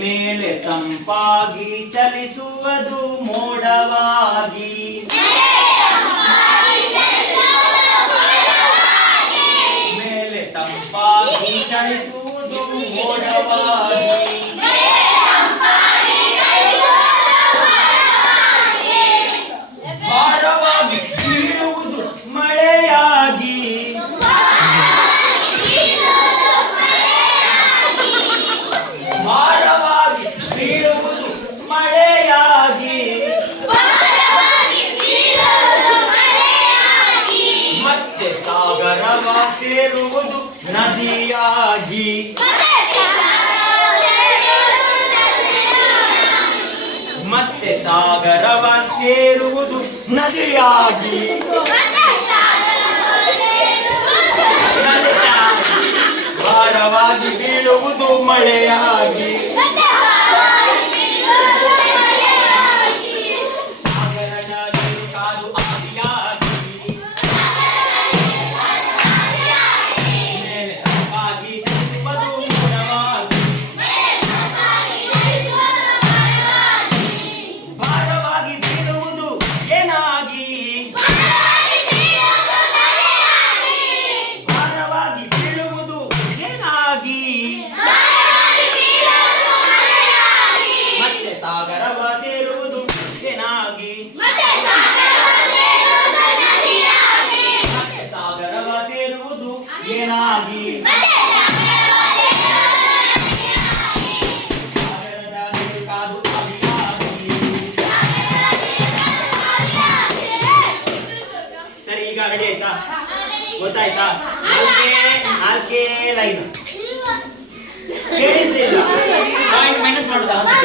ಮೇಲೆ ತಂಪಾಗಿ ಚಲಿಸುವುದು ಮೋಡವಾಗಿ. ಮತ್ತೆ ಸಾಗರವ ಸೇರುವುದು ನದಿಯಾಗಿ. ಮತ್ತೆ ಸಾಗರವ ಸೇರುವುದು ನದಿಯಾಗಿ. ಭಾರವಾಗಿ ಬೀಳುವುದು ಮಳೆಯಾಗಿ. ಏನಾಗಿ. ಸರಿ ಈಗ ರೆಡಿ ಆಯ್ತಾ? ಗೊತ್ತಾಯ್ತಾ? R K line. ಕೇಳಿಸ್ಲಿಲ್ಲ point minus ಮಾಡುದಾ?